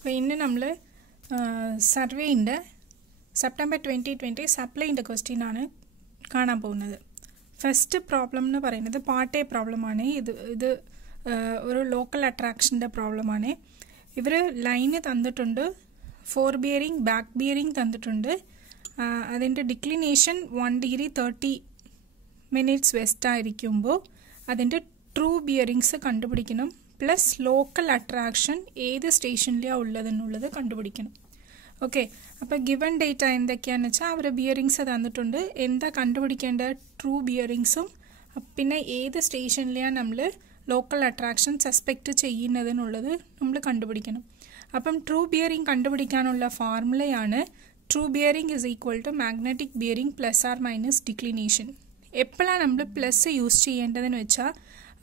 അപ്പോൾ ഇന്ന് നമ്മൾ സർവേയിൻ്റെ സെപ്റ്റംബർ 2020 സപ്ലൈൻ്റെ ക്വസ്റ്റ്യൻ ആണ് കാണാൻ പോകുന്നത്. ഫസ്റ്റ് പ്രോബ്ലം എന്ന് പറയുന്നത് പാർട്ട് എ പ്രോബ്ലമാണ്. ഇത് ഒരു ലോക്കൽ അട്രാക്ഷൻ്റെ പ്രോബ്ലമാണ്. ഇവർ ലൈന് തന്നിട്ടുണ്ട്, ഫോർ ബിയറിംഗ് ബാക്ക് ബിയറിംഗ് തന്നിട്ടുണ്ട്. അതിൻ്റെ ഡിക്ലിനേഷൻ 1 ഡിഗ്രി 30 മിനിറ്റ്സ് വെസ്റ്റ് ആയിരിക്കുമ്പോൾ അതിൻ്റെ ട്രൂ ബിയറിങ്സ് കണ്ടുപിടിക്കണം. പ്ലസ് ലോക്കൽ അട്രാക്ഷൻ ഏത് സ്റ്റേഷനിലാണ് ഉള്ളതെന്നുള്ളത് കണ്ടുപിടിക്കണം. ഓക്കെ, അപ്പോൾ ഗിവൺ ഡേറ്റ എന്തൊക്കെയാണെന്ന് വെച്ചാൽ അവർ ബിയറിങ്സ് തന്നിട്ടുണ്ട്. എന്താ കണ്ടുപിടിക്കേണ്ട? ട്രൂ ബിയറിങ്സും പിന്നെ ഏത് സ്റ്റേഷനിലാണ് നമ്മൾ ലോക്കൽ അട്രാക്ഷൻ സസ്പെക്റ്റ് ചെയ്യുന്നതെന്നുള്ളത് നമ്മൾ കണ്ടുപിടിക്കണം. അപ്പം ട്രൂ ബിയറിംഗ് കണ്ടുപിടിക്കാനുള്ള ഫോർമുലയാണ് true bearing is equal to magnetic bearing plus or minus declination. എപ്പോഴാണ് നമ്മൾ പ്ലസ് യൂസ് ചെയ്യേണ്ടതെന്ന് വെച്ചാൽ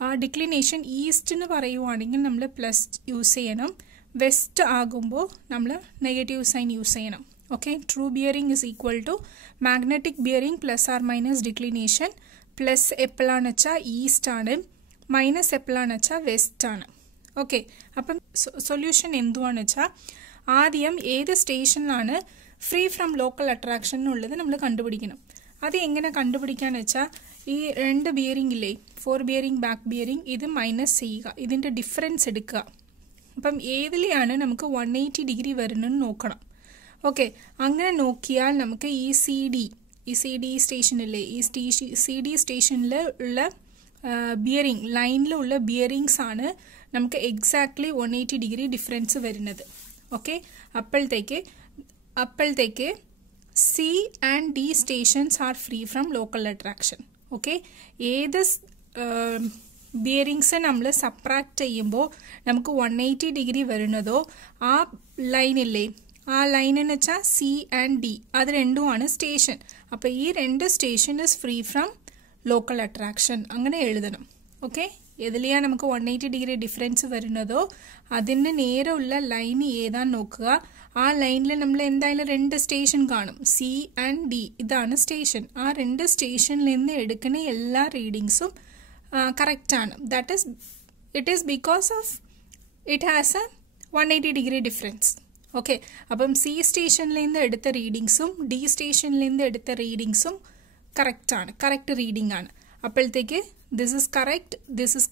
ആ ഡിക്ലിനേഷൻ ഈസ്റ്റ് എന്ന് പറയുവാണെങ്കിൽ നമ്മൾ പ്ലസ് യൂസ് ചെയ്യണം, വെസ്റ്റ് ആകുമ്പോൾ നമ്മൾ നെഗറ്റീവ് സൈൻ യൂസ് ചെയ്യണം. Okay, true bearing is equal to magnetic bearing plus or minus declination. Plus എപ്പോഴാണെന്ന് വെച്ചാൽ ഈസ്റ്റ് ആണ്, മൈനസ് എപ്പോഴാണെന്ന് വെച്ചാൽ വെസ്റ്റ് ആണ്. ഓക്കെ, അപ്പം സൊല്യൂഷൻ എന്തുവാണെന്ന് വെച്ചാൽ ആദ്യം ഏത് സ്റ്റേഷനിലാണ് ഫ്രീ ഫ്രം ലോക്കൽ അട്രാക്ഷൻ എന്നുള്ളത് നമ്മൾ കണ്ടുപിടിക്കണം. അത് എങ്ങനെ കണ്ടുപിടിക്കാന്ന് വെച്ചാൽ ഈ രണ്ട് ബിയറിംഗ് ഇല്ലേ, ഫോർ ബിയറിംഗ് ബാക്ക് ബിയറിംഗ്, ഇത് മൈനസ് ചെയ്യുക, ഇതിൻ്റെ ഡിഫറൻസ് എടുക്കുക. അപ്പം ഏതിലെയാണ് നമുക്ക് 180 ഡിഗ്രി വരുന്നതെന്ന് നോക്കണം. ഓക്കെ, അങ്ങനെ നോക്കിയാൽ നമുക്ക് ഈ സി ഡി സ്റ്റേഷനില്ലേ, ഈ സി ഡി സ്റ്റേഷനിൽ ഉള്ള ബിയറിംഗ് ലൈനിലുള്ള ബിയറിങ്സ് ആണ് നമുക്ക് എക്സാക്ട്ലി 180 ഡിഗ്രി ഡിഫറൻസ് വരുന്നത്. ഓക്കെ, അപ്പോഴത്തേക്ക് C and D stations are free from local attraction. Okay, ഏത് ബിയറിങ്സ് നമ്മൾ സബ്ട്രാക്ട് ചെയ്യുമ്പോൾ നമുക്ക് 180 ഡിഗ്രി വരുന്നതോ ആ ലൈനില്ലേ, ആ ലൈനെന്ന് വെച്ചാൽ C and D, അത് രണ്ടുമാണ് സ്റ്റേഷൻ. അപ്പോൾ ഈ രണ്ട് station is free from local attraction, അങ്ങനെ എഴുതണം. ഓക്കെ, ഏതിലെയാണ് നമുക്ക് 180 ഡിഗ്രി ഡിഫറൻസ് വരുന്നതോ അതിന് നേരെയുള്ള ലൈൻ ഏതാന്ന് നോക്കുക. ആ ലൈനിൽ നമ്മൾ എന്തായാലും രണ്ട് സ്റ്റേഷൻ കാണും, C and D, ഇതാണ് സ്റ്റേഷൻ. ആ രണ്ട് സ്റ്റേഷനിൽ നിന്ന് എടുക്കുന്ന എല്ലാ റീഡിങ്സും കറക്റ്റാണ്. It is because of it has A 180 degree difference. Okay, അപ്പം C സ്റ്റേഷനിൽ നിന്ന് എടുത്ത റീഡിങ്സും D സ്റ്റേഷനിൽ നിന്ന് എടുത്ത റീഡിങ്സും കറക്റ്റാണ്, കറക്റ്റ് റീഡിംഗ് ആണ്. അപ്പോഴത്തേക്ക് ദിസ് ഇസ്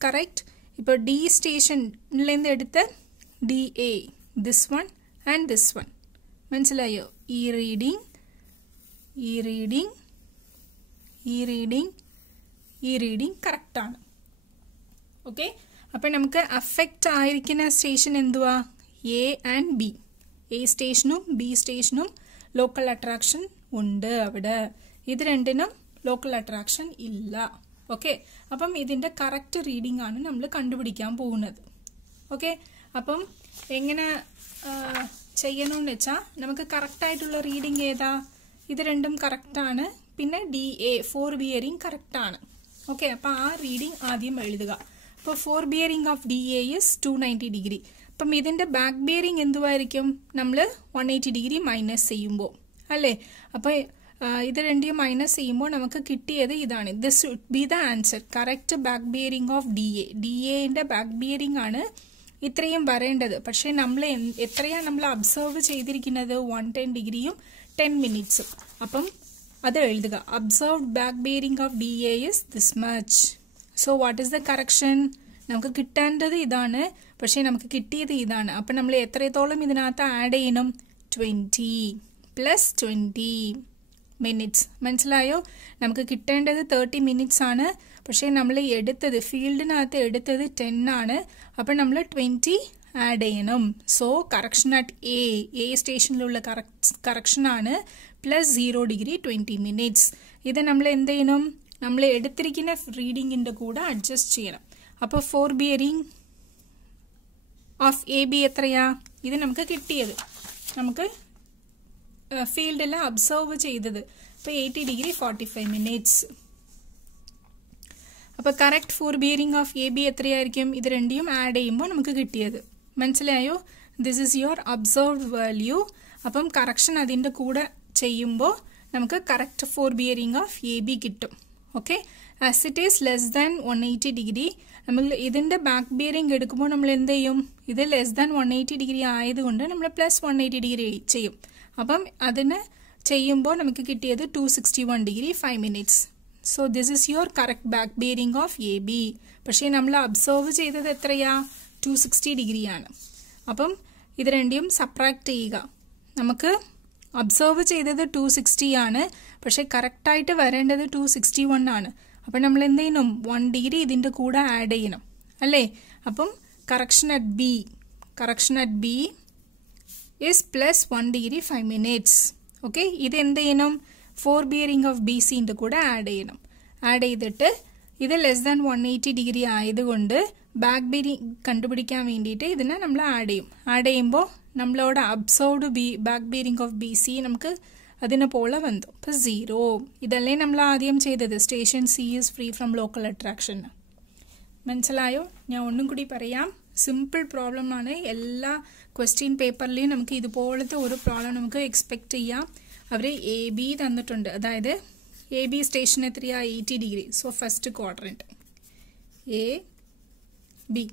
കറക്റ്റ്. ഇപ്പോൾ D സ്റ്റേഷനിൽ നിന്ന് എടുത്ത DA, this one and this one, മനസ്സിലായോ? ഈ റീഡിംഗ് കറക്റ്റാണ്. ഓക്കെ, അപ്പം നമുക്ക് അഫക്റ്റ് ആയിരിക്കുന്ന സ്റ്റേഷൻ എന്തുവാ? A and B. A സ്റ്റേഷനും B സ്റ്റേഷനും ലോക്കൽ അട്രാക്ഷൻ ഉണ്ട് അവിടെ, ഇത് രണ്ടിനും ലോക്കൽ അട്രാക്ഷൻ ഇല്ല. ഓക്കെ, അപ്പം ഇതിൻ്റെ കറക്റ്റ് റീഡിംഗ് ആണ് നമ്മൾ കണ്ടുപിടിക്കാൻ പോകുന്നത്. ഓക്കെ, അപ്പം എങ്ങനെ ചെയ്യണമെന്ന് വെച്ചാൽ നമുക്ക് കറക്റ്റായിട്ടുള്ള റീഡിംഗ് ഏതാ? ഇത് രണ്ടും കറക്റ്റാണ്, പിന്നെ DA ഫോർ ബിയറിംഗ് കറക്റ്റാണ്. ഓക്കെ, അപ്പോൾ ആ റീഡിംഗ് ആദ്യം എഴുതുക. അപ്പോൾ four bearing of DA is 290 degree. അപ്പം ഇതിൻ്റെ ബാക്ക് ബിയറിംഗ് എന്തുവായിരിക്കും? നമ്മൾ 180 ഡിഗ്രി മൈനസ് ചെയ്യുമ്പോൾ അല്ലേ? അപ്പോൾ ഇത് രണ്ടും മൈനസ് ചെയ്യുമ്പോൾ നമുക്ക് കിട്ടിയത് ഇതാണ്. This should be the answer. Correct back bearing of DAൻ്റെ ബാക്ക് ബിയറിംഗ് ആണ് ഇത്രയും വരേണ്ടത്. പക്ഷേ നമ്മൾ എത്രയാണ് നമ്മൾ അബ്സർവ് ചെയ്തിരിക്കുന്നത്? 110 ഡിഗ്രിയും 10 മിനിറ്റ്സും. അപ്പം അത് എഴുതുക. Observed back bearing of DA is this much. So what is the correction? നമുക്ക് കിട്ടേണ്ടത് ഇതാണ്, പക്ഷേ നമുക്ക് കിട്ടിയത് ഇതാണ്. അപ്പം നമ്മൾ എത്രത്തോളം ഇതിനകത്ത് ആഡ് ചെയ്യണം? 20 പ്ലസ് 20 മിനിറ്റ്സ്. മനസ്സിലായോ? നമുക്ക് കിട്ടേണ്ടത് 30 മിനിറ്റ്സ് ആണ്, പക്ഷേ നമ്മൾ ഫീൽഡിനകത്ത് എടുത്തത് 10 ആണ്. അപ്പം നമ്മൾ 20 ആഡ് ചെയ്യണം. സോ കറക്ഷൻ അറ്റ് എ സ്റ്റേഷനിലുള്ള കറക്ഷനാണ് പ്ലസ് 0 ഡിഗ്രി 20 മിനിറ്റ്സ്. ഇത് നമ്മൾ എന്ത് ചെയ്യണം? നമ്മൾ എടുത്തിരിക്കുന്ന റീഡിങ്ങിൻ്റെ കൂടെ അഡ്ജസ്റ്റ് ചെയ്യണം. അപ്പോൾ ഫോർ ബിയറിംഗ് ഓഫ് AB എത്രയാ? ഇത് നമുക്ക് കിട്ടിയത്, നമുക്ക് ഫീൽഡിൽ അബ്സർവ് ചെയ്തത്. അപ്പോൾ 80 ഡിഗ്രി 45 മിനിറ്റ്സ്. അപ്പോൾ correct fore bearing of AB എത്രയായിരിക്കും? ഇത് രണ്ടും ആഡ് ചെയ്യുമ്പോൾ നമുക്ക് കിട്ടിയത്. മനസ്സിലായോ? This is your observed value. അപ്പം കറക്ഷൻ അതിൻ്റെ കൂടെ ചെയ്യുമ്പോൾ നമുക്ക് correct fore bearing of AB കിട്ടും. Okay, as it is less than 180 degree നമ്മൾ ഇതിൻ്റെ ബാക്ക് ബിയറിംഗ് എടുക്കുമ്പോൾ നമ്മൾ എന്ത് ചെയ്യും? ഇത് ലെസ് ദാൻ 180 ഡിഗ്രി ആയതുകൊണ്ട് നമ്മൾ പ്ലസ് 180 ഡിഗ്രി ചെയ്യും. അപ്പം അതിന് ചെയ്യുമ്പോൾ നമുക്ക് കിട്ടിയത് 261 degree 5 minutes. So this is your correct back bearing of A B. പക്ഷേ നമ്മൾ അബ്സർവ് ചെയ്തത് എത്രയാ? 260 ഡിഗ്രിയാണ്. അപ്പം ഇത് രണ്ടും സബ്ട്രാക്ട് ചെയ്യുക. നമുക്ക് അബ്സർവ് ചെയ്തത് 260 ആണ്, പക്ഷേ കറക്റ്റായിട്ട് വരേണ്ടത് 261 ആണ്. അപ്പം നമ്മൾ എന്ത് ചെയ്യണം? 1 ഡിഗ്രി ഇതിൻ്റെ കൂടെ ആഡ് ചെയ്യണം അല്ലേ? അപ്പം correction at B is plus 1 degree 5 minutes. Okay, ഇത് എന്ത് ചെയ്യണം? 4 ബിയറിംഗ് ഓഫ് ബി സിൻ്റെ കൂടെ ആഡ് ചെയ്യണം. ആഡ് ചെയ്തിട്ട് ഇത് ലെസ് ദാൻ 180 ഡിഗ്രി ആയതുകൊണ്ട് ബാക്ക് ബിയറിംഗ് കണ്ടുപിടിക്കാൻ വേണ്ടിയിട്ട് ഇതിനെ നമ്മൾ ആഡ് ചെയ്യും. ആഡ് ചെയ്യുമ്പോൾ നമ്മളോട് absorbed back bearing of B C നമുക്ക് അതിനെ പോലെ വന്നു. അപ്പോൾ 0. ഇതല്ലേ നമ്മൾ ആദ്യം ചെയ്തത്? Station C is free from local attraction. മനസ്സിലായോ? ഞാൻ ഒന്നും കൂടി പറയാം. സിമ്പിൾ പ്രോബ്ലം ആണ്. എല്ലാ ക്വസ്റ്റ്യൻ പേപ്പറിലെയും നമുക്ക് ഇതുപോലത്തെ ഒരു പ്രോബ്ലം നമുക്ക് എക്സ്പെക്ട് ചെയ്യാം. അവർ എ ബി തന്നിട്ടുണ്ട്. അതായത് എ ബി സ്റ്റേഷൻ എത്രയാ? 80 degree. So first quadrant A B.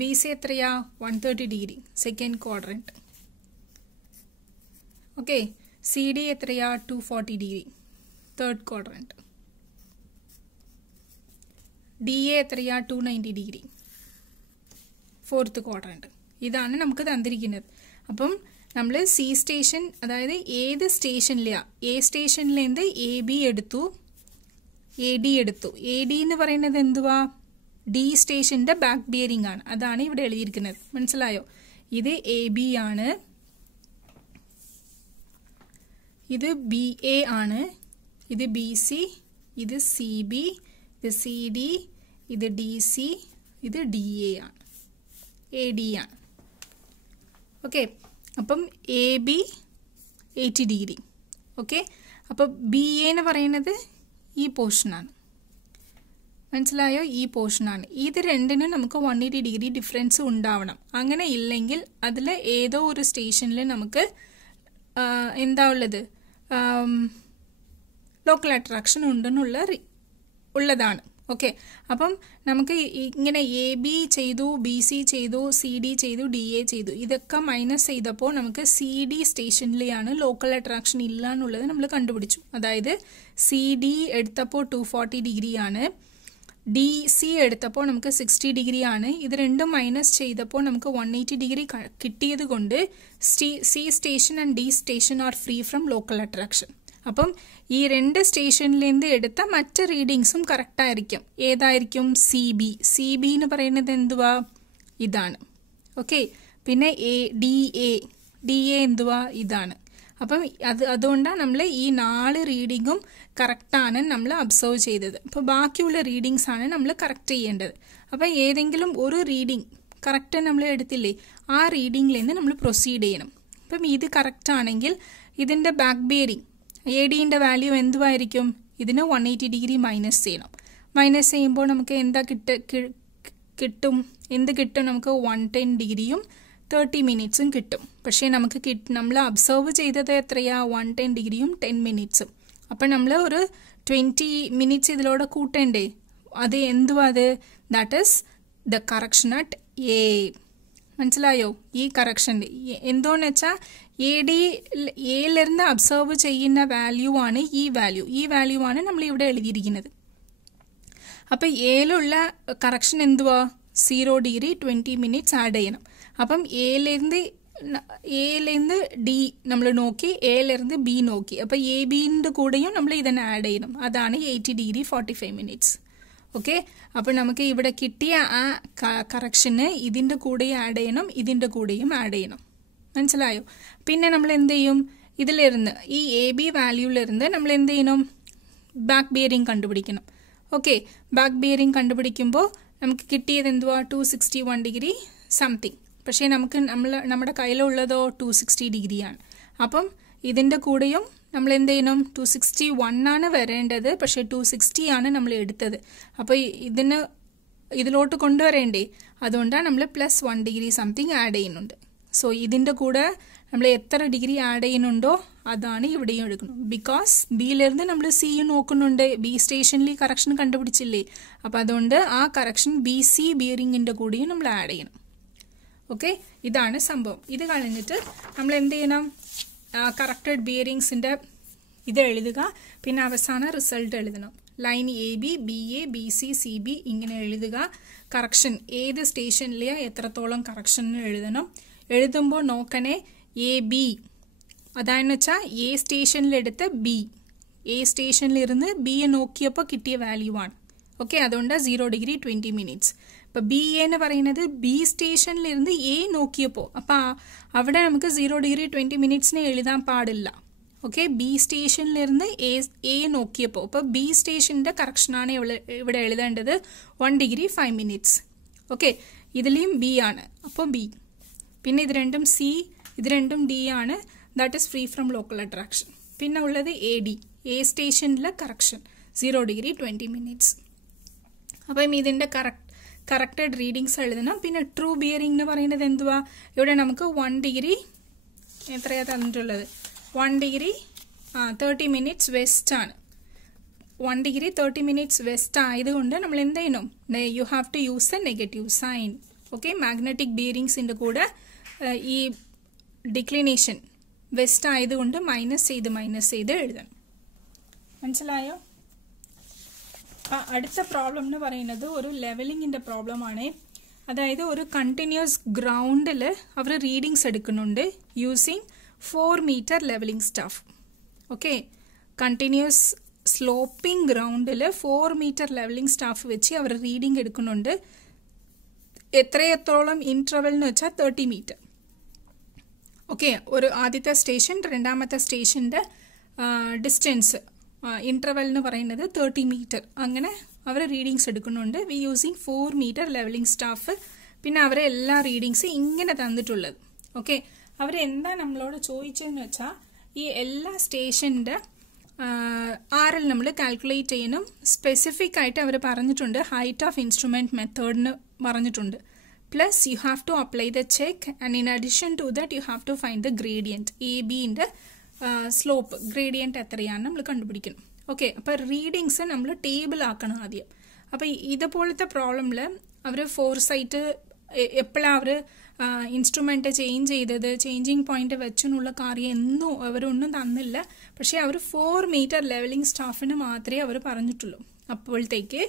B C എത്രയാ? 130 degree second quadrant. Okay, C D എത്രയാ? 240 degree third quadrant. D A എത്രയാ? 290 ഡിഗ്രി ഫോർത്ത് ക്വാഡ്രൻറ്റ്. ഇതാണ് നമുക്ക് തന്നിരിക്കുന്നത്. അപ്പം നമ്മൾ സി സ്റ്റേഷൻ, അതായത് ഏത് സ്റ്റേഷനിലെയാ? എ സ്റ്റേഷനിലേന്ത് എ ബി എടുത്തു, എ ഡി എടുത്തു. എ ഡി എന്ന് പറയുന്നത് എന്തുവാ? ഡി സ്റ്റേഷൻ്റെ ബാക്ക് ബിയറിംഗ് ആണ്. അതാണ് ഇവിടെ എഴുതിയിരിക്കുന്നത്. മനസ്സിലായോ? ഇത് എ ബി ആണ്, ഇത് ബി എ ആണ്, ഇത് ബി സി, ഇത് സി ബി, ഇത് സി ഡി, ഇത് ഡി സി, ഇത് ഡി എ ആണ്, എ ഡി ആണ്. ഓക്കെ, അപ്പം എ ബി 80 ഡിഗ്രി. ഓക്കെ, അപ്പം ബി എ എന്ന് പറയുന്നത് ഈ പോർഷനാണ്. മനസ്സിലായോ? ഈ പോർഷനാണ്. ഇത് രണ്ടിനും നമുക്ക് 180 ഡിഗ്രി ഡിഫറൻസ് ഉണ്ടാവണം. അങ്ങനെ ഇല്ലെങ്കിൽ അതിൽ ഏതോ ഒരു സ്റ്റേഷനിൽ നമുക്ക് എന്താ ഉള്ളത്? ലോക്കൽ അട്രാക്ഷൻ ഉള്ളതാണ്. ഓക്കെ, അപ്പം നമുക്ക് ഇങ്ങനെ എ ബി ചെയ്തു, ബി സി ചെയ്തു, സി ഡി ചെയ്തു, ഡി എ ചെയ്തു. ഇതൊക്കെ മൈനസ് ചെയ്തപ്പോൾ നമുക്ക് സി ഡി സ്റ്റേഷനിലെയാണ് ലോക്കൽ അട്രാക്ഷൻ ഇല്ല എന്നുള്ളത് നമ്മൾ കണ്ടുപിടിച്ചു. അതായത് സി ഡി എടുത്തപ്പോൾ 240 ഡിഗ്രിയാണ്, ഡി സി എടുത്തപ്പോൾ നമുക്ക് 60 ഡിഗ്രിയാണ്. ഇത് രണ്ടും മൈനസ് ചെയ്തപ്പോൾ നമുക്ക് 180 ഡിഗ്രി കിട്ടിയത് കൊണ്ട് C station and D station are free from local attraction. അപ്പം ഈ രണ്ട് സ്റ്റേഷനിലേന്ത് എടുത്ത മറ്റ് റീഡിങ്സും കറക്റ്റ് ആയിരിക്കും. ഏതായിരിക്കും? C B. സി ബി എന്ന് പറയുന്നത് എന്തുവാ? ഇതാണ്. ഓക്കെ, പിന്നെ ഡി എ എന്തുവാ? ഇതാണ്. അപ്പം അതുകൊണ്ടാണ് നമ്മൾ ഈ 4 റീഡിങ്ങും കറക്റ്റാണ് നമ്മൾ അബ്സർവ് ചെയ്തത്. അപ്പോൾ ബാക്കിയുള്ള റീഡിങ്സ് ആണ് നമ്മൾ കറക്റ്റ് ചെയ്യേണ്ടത്. അപ്പം ഏതെങ്കിലും ഒരു റീഡിങ് കറക്റ്റ് നമ്മൾ എടുത്തില്ലേ, ആ റീഡിങ്ങിൽ നിന്ന് നമ്മൾ പ്രൊസീഡ് ചെയ്യണം. അപ്പം ഇത് കറക്റ്റ് ആണെങ്കിൽ ഇതിൻ്റെ ബാക്ക് ബിയറിംഗ് എ ഡിൻ്റെ വാല്യൂ എന്തുവായിരിക്കും? ഇതിന് 180 ഡിഗ്രി മൈനസ് ചെയ്യണം. മൈനസ് ചെയ്യുമ്പോൾ നമുക്ക് എന്താ കിട്ടും? നമുക്ക് 110 ഡിഗ്രിയും 30 മിനിറ്റ്സും കിട്ടും. പക്ഷേ നമുക്ക് നമ്മൾ അബ്സർവ് ചെയ്തത് എത്രയാ? 110 ഡിഗ്രിയും 10 മിനിറ്റ്സും. അപ്പം നമ്മൾ ഒരു 20 മിനിറ്റ്സ് ഇതിലൂടെ കൂട്ടേണ്ടേ? അത് എന്തുവാ? അത് that is the correction at A. മനസ്സിലായോ? ഈ കറക്ഷൻ എന്തോന്ന് വെച്ചാൽ എയിലിരുന്ന് അബ്സർവ് ചെയ്യുന്ന വാല്യൂ ആണ് ഈ വാല്യൂ ആണ് നമ്മൾ ഇവിടെ എഴുതിയിരിക്കുന്നത്. അപ്പം എയിലുള്ള കറക്ഷൻ എന്തുവാ? 0 ഡിഗ്രി 20 മിനിറ്റ്സ് ആഡ് ചെയ്യണം. അപ്പം എയിലിരുന്ന് ഡി നമ്മൾ നോക്കി, എയിലിരുന്ന് ബി നോക്കി. അപ്പം എ ബിൻ്റെ കൂടെയും നമ്മൾ ഇതിനെ ആഡ് ചെയ്യണം. അതാണ് 80 ഡിഗ്രി 45 മിനിറ്റ്സ്. ഓക്കെ, അപ്പം നമുക്ക് ഇവിടെ കിട്ടിയ ആ കറക്ഷന് ഇതിൻ്റെ കൂടെയും ആഡ് ചെയ്യണം, ഇതിൻ്റെ കൂടെയും ആഡ് ചെയ്യണം. മനസ്സിലായോ? പിന്നെ നമ്മൾ എന്ത് ചെയ്യും? ഇതിലിരുന്ന് ഈ എ ബി വാല്യൂവിലിരുന്ന് നമ്മൾ എന്ത് ചെയ്യണം? ബാക്ക് ബിയറിംഗ് കണ്ടുപിടിക്കണം. ഓക്കെ, ബാക്ക് ബിയറിംഗ് കണ്ടുപിടിക്കുമ്പോൾ നമുക്ക് കിട്ടിയത് എന്തുവാ? 261 ഡിഗ്രി സംതിങ്. പക്ഷേ നമ്മുടെ കയ്യിലുള്ളതോ 260 ഡിഗ്രിയാണ്. അപ്പം ഇതിൻ്റെ കൂടെയും നമ്മൾ എന്ത് ചെയ്യണം? 261 ആണ് വരേണ്ടത്, പക്ഷേ 260 ആണ് നമ്മൾ എടുത്തത്. അപ്പോൾ ഇതിലോട്ട് കൊണ്ടുവരേണ്ടേ? അതുകൊണ്ടാണ് നമ്മൾ +1 ഡിഗ്രി സംതിങ് ആഡ് ചെയ്യുന്നുണ്ട്. സോ ഇതിൻ്റെ കൂടെ നമ്മൾ എത്ര ഡിഗ്രി ആഡ് ചെയ്യുന്നുണ്ടോ അതാണ് ഇവിടെയും എടുക്കണം. ബിക്കോസ് ബിയിലിருந்து നമ്മൾ സി നോക്കുന്നുണ്ട്, ബി സ്റ്റേഷനിൽ കറക്ഷൻ കണ്ടുപിടിച്ചില്ലേ, അപ്പോൾ അതുകൊണ്ട് ആ കറക്ഷൻ ബി സി ബിയറിങ്ങിൻ്റെ കൂടെയും നമ്മൾ ആഡ് ചെയ്യണം. ഓക്കെ, ഇതാണ് സംഭവം. ഇത് കഴിഞ്ഞിട്ട് നമ്മൾ എന്ത് ചെയ്യണം, കറക്റ്റഡ് ബിയറിങ്സിൻ്റെ ഇത് എഴുതുക, പിന്നെ അവസാനം റിസൾട്ട് എഴുതണം. Line A B, B A, B C, C B ഇങ്ങനെ എഴുതുക. കറക്ഷൻ ഏത് സ്റ്റേഷനിലെയോ എത്രത്തോളം കറക്ഷൻ എഴുതണം. എഴുതുമ്പോൾ നോക്കണേ എ ബി, അതാണെന്ന് വെച്ചാൽ എ സ്റ്റേഷനിലെടുത്ത് ബി, എ സ്റ്റേഷനിലിരുന്ന് ബിയെ നോക്കിയപ്പോൾ കിട്ടിയ വാല്യൂ ആണ്. ഓക്കെ, അതുകൊണ്ട് 0 ഡിഗ്രി 20 മിനിറ്റ്സ്. ഇപ്പം ബി എന്ന് പറയുന്നത് ബി സ്റ്റേഷനിലിരുന്ന് എ നോക്കിയപ്പോൾ, അപ്പം അവിടെ നമുക്ക് 0 ഡിഗ്രി 20 മിനിറ്റ്സിനെ എഴുതാൻ പാടില്ല. ഓക്കെ, ബി സ്റ്റേഷനിലിരുന്ന് എ നോക്കിയപ്പോൾ, അപ്പോൾ ബി സ്റ്റേഷൻ്റെ കറക്ഷനാണ് ഇവിടെ എഴുതേണ്ടത് 1 ഡിഗ്രി 5 മിനിറ്റ്സ്. ഓക്കെ, ഇതിലെയും ബി ആണ്, അപ്പോൾ ബി. പിന്നെ ഇത് രണ്ടും സി, ഇത് രണ്ടും ഡി ആണ്, that is free from local attraction. പിന്നെ ഉള്ളത് എ ഡി, എ സ്റ്റേഷനിലെ കറക്ഷൻ 0 ഡിഗ്രി 20 മിനിറ്റ്സ്. അപ്പം ഇതിൻ്റെ കറക്റ്റഡ് റീഡിങ്സ് എഴുതണം. പിന്നെ ട്രൂ ബിയറിംഗ് എന്ന് പറയുന്നത് എന്തുവാ, ഇവിടെ നമുക്ക് 1 ഡിഗ്രി എത്രയാണ് തന്നിട്ടുള്ളത്, 1 ഡിഗ്രി 30 മിനിറ്റ്സ് വെസ്റ്റ് ആണ്. 1 ഡിഗ്രി 30 മിനിറ്റ്സ് വെസ്റ്റ് ആയതുകൊണ്ട് നമ്മൾ എന്ത് ചെയ്യണം, you have to use a negative sign. Okay, magnetic ബിയറിങ്സിൻ്റെ കൂടെ ഈ ഡിക്ലിനേഷൻ വെസ്റ്റ് ആയതുകൊണ്ട് മൈനസ് ചെയ്ത് എഴുതണം. മനസ്സിലായോ? അടുത്ത പ്രോബ്ലം എന്ന് പറയുന്നത് ഒരു ലെവലിങ്ങിൻ്റെ പ്രോബ്ലമാണ്. അതായത് ഒരു കണ്ടിന്യൂസ് ഗ്രൗണ്ടിൽ അവർ റീഡിങ്സ് എടുക്കുന്നുണ്ട് using 4 metre levelling staff. Okay, continuous sloping ഗ്രൗണ്ടിൽ 4 മീറ്റർ ലെവലിംഗ് സ്റ്റാഫ് വെച്ച് അവർ റീഡിങ് എടുക്കുന്നുണ്ട്. എത്രത്തോളം ഇൻട്രവൽ എന്ന് വെച്ചാൽ 30 മീറ്റർ. ഓക്കെ, ഒരു ആദ്യത്തെ സ്റ്റേഷൻ രണ്ടാമത്തെ സ്റ്റേഷൻ്റെ ഡിസ്റ്റൻസ് ഇൻട്രവൽ എന്ന് പറയുന്നത് 30 മീറ്റർ. അങ്ങനെ അവർ റീഡിങ്സ് എടുക്കുന്നുണ്ട് we using 4 metre levelling staff. പിന്നെ അവരെ എല്ലാ റീഡിങ്സ് ഇങ്ങനെ തന്നിട്ടുള്ളത്. ഓക്കെ, അവരെന്താ നമ്മളോട് ചോദിച്ചതെന്ന് വെച്ചാൽ ഈ എല്ലാ സ്റ്റേഷൻ്റെ ആർ എൽ നമ്മൾ കാൽക്കുലേറ്റ് ചെയ്യണം. സ്പെസിഫിക് ആയിട്ട് അവർ പറഞ്ഞിട്ടുണ്ട് ഹൈറ്റ് ഓഫ് ഇൻസ്ട്രുമെൻറ്റ് മെത്തേഡിന് പറഞ്ഞിട്ടുണ്ട്. Plus you have to apply the check and in addition to that you have to find the gradient. A ബിൻ്റെ സ്ലോപ്പ് ഗ്രേഡിയൻറ്റ് എത്രയാണ് നമ്മൾ കണ്ടുപിടിക്കണം. ഓക്കെ, അപ്പോൾ റീഡിങ്സ് നമ്മൾ ടേബിൾ ആക്കണം ആദ്യം. അപ്പോൾ ഇതുപോലത്തെ പ്രോബ്ലമിൽ അവർ ഫോർസൈറ്റ് എപ്പോഴാണ് അവർ ഇൻസ്ട്രുമെൻറ്റ് ചേഞ്ച് ചെയ്തത്, ചേഞ്ചിങ് പോയിന്റ് വെച്ചെന്നുള്ള കാര്യം എന്നും അവരൊന്നും തന്നില്ല. പക്ഷേ അവർ 4 മീറ്റർ ലെവലിംഗ് സ്റ്റാഫിന് മാത്രമേ അവർ പറഞ്ഞിട്ടുള്ളൂ. അപ്പോഴത്തേക്ക്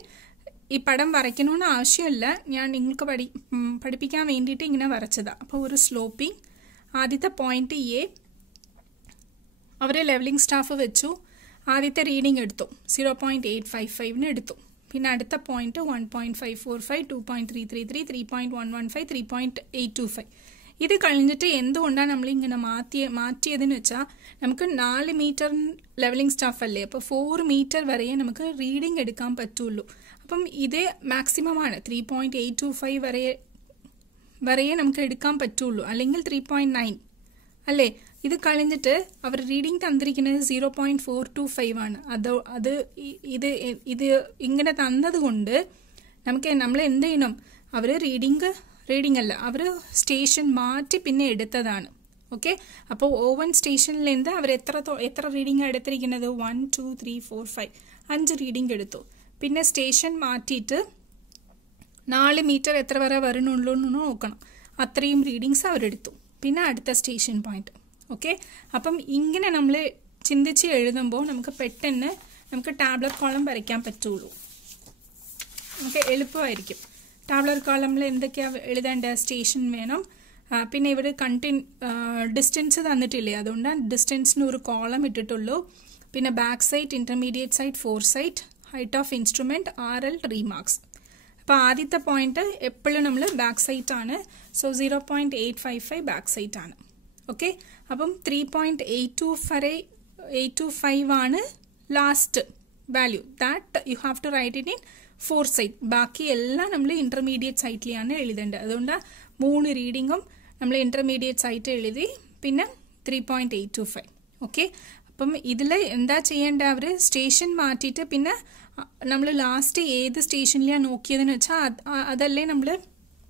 ഈ പടം വരയ്ക്കണമെന്ന് ആവശ്യമില്ല, ഞാൻ നിങ്ങൾക്ക് പഠിപ്പിക്കാൻ വേണ്ടിയിട്ട് ഇങ്ങനെ വരച്ചതാണ്. അപ്പോൾ ഒരു സ്ലോപ്പിംഗ് ആദ്യത്തെ പോയിന്റ് എ അവർ ലെവലിംഗ് സ്റ്റാഫ് വെച്ചു. ആദ്യത്തെ റീഡിംഗ് എടുത്തു 0.855 എടുത്തു. പിന്നെ അടുത്ത പോയിന്റ് 1.545, 2.333, 3.115, 3.825. ഇത് കഴിഞ്ഞിട്ട് എന്തുകൊണ്ടാണ് നമ്മൾ ഇങ്ങനെ മാറ്റിയതെന്ന് വെച്ചാൽ നമുക്ക് 4 മീറ്റർ ലെവലിംഗ് സ്റ്റാഫ് അല്ലേ, അപ്പോൾ 4 മീറ്റർ വരെയേ നമുക്ക് റീഡിംഗ് എടുക്കാൻ പറ്റുള്ളൂ. അപ്പം ഇത് മാക്സിമം ആണ്, 3.825 വരെയേ നമുക്ക് എടുക്കാൻ പറ്റുള്ളൂ, അല്ലെങ്കിൽ 3.9 അല്ലേ. ഇത് കഴിഞ്ഞിട്ട് അവർ റീഡിംഗ് തന്നിരിക്കുന്നത് 0.425 ആണ്. ഇത് ഇങ്ങനെ തന്നതുകൊണ്ട് നമ്മൾ എന്ത് ചെയ്യണം, അവർ റീഡിംഗ് അല്ല, അവർ സ്റ്റേഷൻ മാറ്റി പിന്നെ എടുത്തതാണ്. ഓക്കെ, അപ്പോൾ ഓവൻ സ്റ്റേഷനിൽ എന്താ അവർ എത്ര റീഡിംഗ് എടുത്തിരിക്കുന്നത്, 1 2 3 4 5 5 റീഡിംഗ് എടുത്തു. പിന്നെ സ്റ്റേഷൻ മാറ്റിയിട്ട് 4 മീറ്റർ എത്ര വരെ വരണുള്ളൂ എന്ന് നോക്കണം. അത്രയും റീഡിങ്സ് അവരെടുത്തു. പിന്നെ അടുത്ത സ്റ്റേഷൻ പോയിന്റ്. ഓക്കെ, അപ്പം ഇങ്ങനെ നമ്മൾ ചിന്തിച്ച് എഴുതുമ്പോൾ നമുക്ക് പെട്ടെന്ന് നമുക്ക് ടാബ്ലർ കോളം വരയ്ക്കാൻ പറ്റുള്ളൂ. നമുക്ക് എളുപ്പമായിരിക്കും. ടാബ്ലർ കോളമിൽ എന്തൊക്കെയാണ് എഴുതേണ്ട, സ്റ്റേഷൻ വേണം, പിന്നെ ഇവിടെ ഡിസ്റ്റൻസ് തന്നിട്ടില്ലേ, അതുകൊണ്ടാണ് ഡിസ്റ്റൻസിന് ഒരു കോളം ഇട്ടിട്ടുള്ളൂ. പിന്നെ back sight, intermediate sight, fore sight, height of instrument, RL, remarks. അപ്പോൾ ആദ്യത്തെ പോയിന്റ് എപ്പോഴും നമ്മൾ ബാക്ക് സൈറ്റ് ആണ്. സോ 0.855 ബാക്ക് സൈറ്റ് ആണ്. ഓക്കെ, അപ്പം 3.825 ആണ് last value. That you have to write it in fore sight. ബാക്കി എല്ലാം നമ്മൾ ഇന്റർമീഡിയറ്റ് സൈറ്റിലാണ് എഴുതേണ്ടത്. അതുകൊണ്ട് 3 റീഡിങ്ങും നമ്മൾ ഇന്റർമീഡിയറ്റ് സൈറ്റ് എഴുതി. പിന്നെ 3.825. ഓക്കെ, അപ്പം ഇതിൽ എന്താ ചെയ്യേണ്ടത്, അവർ സ്റ്റേഷൻ മാറ്റിയിട്ട് പിന്നെ നമ്മൾ ലാസ്റ്റ് ഏത് സ്റ്റേഷനിലാണ് നോക്കിയതെന്ന് വെച്ചാൽ അതല്ലേ നമ്മൾ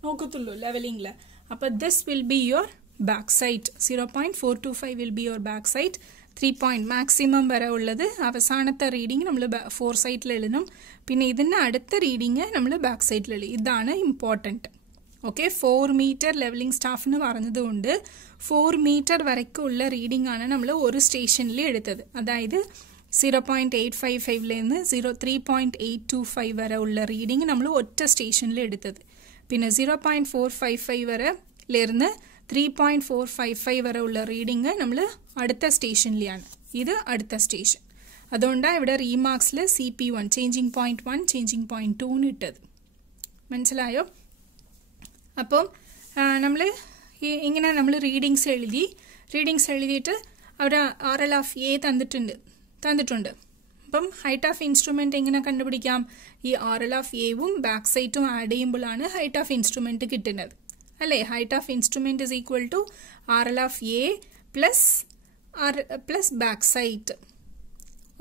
നോക്കത്തുള്ളൂ ലെവലിംഗിൽ. അപ്പോൾ this will be your back side. 0.425 will be your back side. 3 point maximum വരെ ഉള്ളത് അവസാനത്തെ റീഡിംഗ് നമ്മൾ ഫോർ സൈറ്റിൽ എഴുതണം. പിന്നെ ഇതിൻ്റെ അടുത്ത റീഡിംഗ് നമ്മൾ ബാക്ക് സൈറ്റിൽ എഴുതി. ഇതാണ് ഇമ്പോർട്ടൻറ്റ്. ഓക്കെ, 4 മീറ്റർ ലെവലിംഗ് സ്റ്റാഫിന് പറഞ്ഞതുകൊണ്ട് 4 മീറ്റർ വരയ്ക്കുള്ള റീഡിംഗ് ആണ് നമ്മൾ ഒരു സ്റ്റേഷനിൽ എടുത്തത്. അതായത് 0.855 നിന്ന് 3.825 വരെ ഉള്ള റീഡിംഗ് നമ്മൾ ഒറ്റ സ്റ്റേഷനിൽ എടുത്തത്. പിന്നെ 0.455 വരെയിലിരുന്ന് 3.455 വരെ ഉള്ള റീഡിംഗ് നമ്മൾ അടുത്ത സ്റ്റേഷനിലാണ്. ഇത് അടുത്ത സ്റ്റേഷൻ. അതുകൊണ്ടാണ് ഇവിടെ റീമാർക്സിൽ CP1 changing point 1 changing point 2 ഇട്ടത്. മനസ്സിലായോ? അപ്പം നമ്മൾ ഇങ്ങനെ നമ്മൾ റീഡിങ്സ് എഴുതിയിട്ട് അവർ RL(A) തന്നിട്ടുണ്ട്. അപ്പം ഹൈറ്റ് ഓഫ് ഇൻസ്ട്രുമെന്റ് എങ്ങനെ കണ്ടുപിടിക്കാം? ഈ RL(A)വും ബാക്ക് സൈറ്റും ആഡ് ചെയ്യുമ്പോഴാണ് ഹൈറ്റ് ഓഫ് ഇൻസ്ട്രുമെന്റ് കിട്ടുന്നത്. അല്ലേ? Height of instrument is equal to RL(A) plus back sight.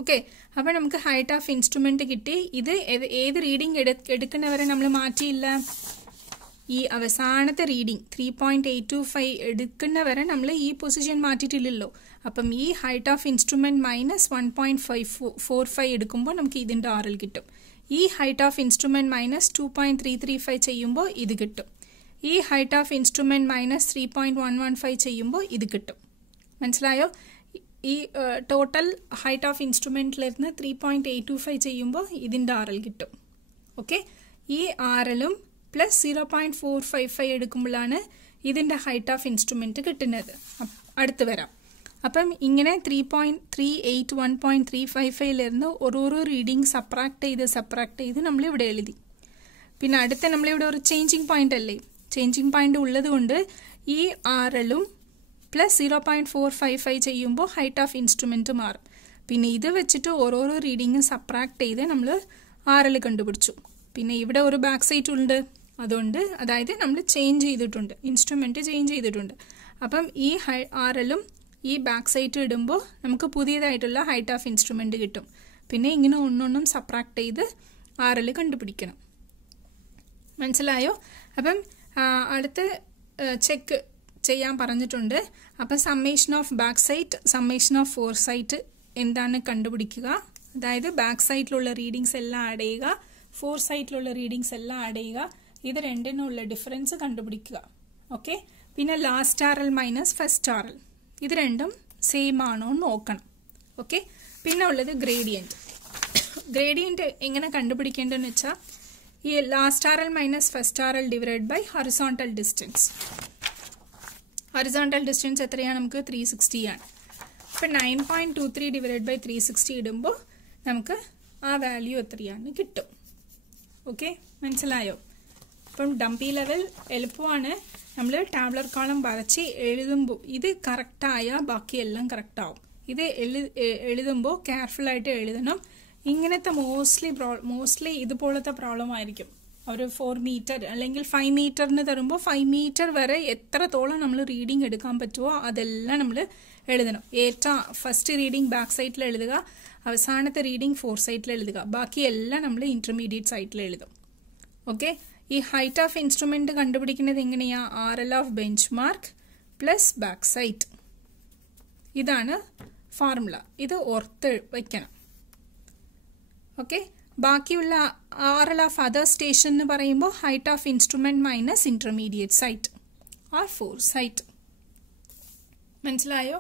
Okay, അപ്പം നമുക്ക് ഹൈറ്റ് ഓഫ് ഇൻസ്ട്രുമെന്റ് കിട്ടി. ഇത് ഏത് റീഡിംഗ് എടുക്കുന്നവരെ നമ്മൾ മാറ്റിയില്ല. ഈ അവസാനത്തെ റീഡിംഗ് 3.825 എടുക്കുന്നവരെ നമ്മൾ ഈ പൊസിഷൻ മാറ്റിയിട്ടില്ലല്ലോ. അപ്പം ഈ ഹൈറ്റ് ഓഫ് ഇൻസ്ട്രുമെന്റ് മൈനസ് 1.545 എടുക്കുമ്പോൾ നമുക്ക് ഇതിൻ്റെ RL കിട്ടും. ഈ ഹൈറ്റ് ഓഫ് ഇൻസ്ട്രുമെന്റ് മൈനസ് 2.335 ചെയ്യുമ്പോൾ ഇത് കിട്ടും. ഈ ഹൈറ്റ് ഓഫ് ഇൻസ്ട്രുമെന്റ് മൈനസ് 3.115 ചെയ്യുമ്പോൾ ഇത് കിട്ടും. മനസ്സിലായോ? ഈ ടോട്ടൽ ഹൈറ്റ് ഓഫ് ഇൻസ്ട്രുമെന്റിലിരുന്ന് 3.825 ചെയ്യുമ്പോൾ ഇതിൻ്റെ RL കിട്ടും. ഓക്കെ, ഈ RLും പ്ലസ് 0.455 എടുക്കുമ്പോഴാണ് ഇതിൻ്റെ ഹൈറ്റ് ഓഫ് ഇൻസ്ട്രുമെന്റ് കിട്ടുന്നത്. അടുത്ത് വരാം. അപ്പം ഇങ്ങനെ 3.38 1.355 ഓരോരോ റീഡിംഗ് സബ്ട്രാക്ട് ചെയ്ത് നമ്മളിവിടെ എഴുതി. പിന്നെ അടുത്ത നമ്മളിവിടെ ഒരു ചേഞ്ചിങ് പോയിന്റ് അല്ലേ? ചേഞ്ചിങ് പോയിന്റ് ഉള്ളത് കൊണ്ട് ഈ RLും പ്ലസ് 0.455 ചെയ്യുമ്പോൾ ഹൈറ്റ് ഓഫ് ഇൻസ്ട്രുമെന്റ് മാറും. പിന്നെ ഇത് വെച്ചിട്ട് ഓരോരോ റീഡിങ്ങും സബ്ട്രാക്ട് ചെയ്ത് നമ്മൾ RL കണ്ടുപിടിച്ചു. പിന്നെ ഇവിടെ ഒരു ബാക്ക് സൈറ്റ് ഉണ്ട്. അതുകൊണ്ട് അതായത് നമ്മൾ ഇൻസ്ട്രുമെന്റ് ചേഞ്ച് ചെയ്തിട്ടുണ്ട്. അപ്പം ഈ RLും ഈ ബാക്ക് സൈറ്റ് ഇടുമ്പോൾ നമുക്ക് പുതിയതായിട്ടുള്ള ഹൈറ്റ് ഓഫ് ഇൻസ്ട്രുമെന്റ് കിട്ടും. പിന്നെ ഇങ്ങനെ ഒന്നൊന്നും സബ്ട്രാക്ട് ചെയ്ത് RL കണ്ടുപിടിക്കണം. മനസ്സിലായോ? അപ്പം അടുത്ത് ചെക്ക് ചെയ്യാൻ പറഞ്ഞിട്ടുണ്ട്. അപ്പം summation of back sight, summation of fore sight എന്താണ് കണ്ടുപിടിക്കുക. അതായത് ബാക്ക് സൈറ്റിലുള്ള റീഡിങ്സ് എല്ലാം ആഡ് ചെയ്യുക, ഫോർ സൈറ്റിലുള്ള റീഡിങ്സ് എല്ലാം ആഡ് ചെയ്യുക. ഇത് രണ്ടിനുള്ള ഡിഫറൻസ് കണ്ടുപിടിക്കുക. ഓക്കെ, പിന്നെ last RL minus first RL ഇത് രണ്ടും സെയിം ആണോ എന്ന് നോക്കണം. ഓക്കെ, പിന്നെ ഉള്ളത് ഗ്രേഡിയൻറ്റ് എങ്ങനെ കണ്ടുപിടിക്കേണ്ടതെന്ന് വെച്ചാൽ ഈ last RL minus first RL divide by horizontal distance. Horizontal distance എത്രയാണ്? നമുക്ക് 360 ആണ്. അപ്പം 9.23 ഡിവൈഡ് ബൈ 360 ഇടുമ്പോൾ നമുക്ക് ആ വാല്യൂ എത്രയാണ് കിട്ടും. ഓക്കെ, മനസ്സിലായോ? അപ്പം ഡംപി ലെവൽ എളുപ്പമാണ്. നമ്മൾ ടാബ്ലർ കോളം വരച്ച് എഴുതുമ്പോൾ ഇത് കറക്റ്റായാൽ ബാക്കിയെല്ലാം കറക്റ്റാവും. ഇത് എഴുതുമ്പോൾ കെയർഫുള്ളായിട്ട് എഴുതണം. ഇങ്ങനത്തെ മോസ്റ്റ്ലി ഇതുപോലത്തെ പ്രോബ്ലം ആയിരിക്കും. ഒരു 4 മീറ്റർ അല്ലെങ്കിൽ 5 മീറ്ററിന് തരുമ്പോൾ 5 മീറ്റർ വരെ എത്രത്തോളം നമ്മൾ റീഡിംഗ് എടുക്കാൻ പറ്റുമോ അതെല്ലാം നമ്മൾ എഴുതണം. ഏറ്റവും ഫസ്റ്റ് റീഡിംഗ് ബാക്ക് സൈറ്റിൽ എഴുതുക, അവസാനത്തെ റീഡിംഗ് ഫോർ സൈറ്റിൽ എഴുതുക. ബാക്കിയെല്ലാം നമ്മൾ ഇന്റർമീഡിയറ്റ് സൈറ്റിൽ എഴുതും. ഓക്കെ, ഈ ഹൈറ്റ് ഓഫ് ഇൻസ്ട്രുമെന്റ് കണ്ടുപിടിക്കുന്നത് എങ്ങനെയാ? RL of bench mark plus back site. ഇതാണ് ഫോർമുല. ഇത് ഓർത്ത് വയ്ക്കണം. ഓക്കെ, ബാക്കിയുള്ള RL ഓഫ് അതർ സ്റ്റേഷൻ എന്ന് പറയുമ്പോൾ height of instrument minus intermediate sight or fore sight. മനസ്സിലായോ?